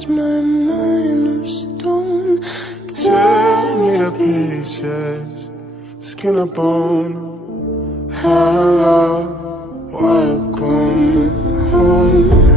is my mind of stone. Tear me to pieces, skin and bone. Hello, welcome home.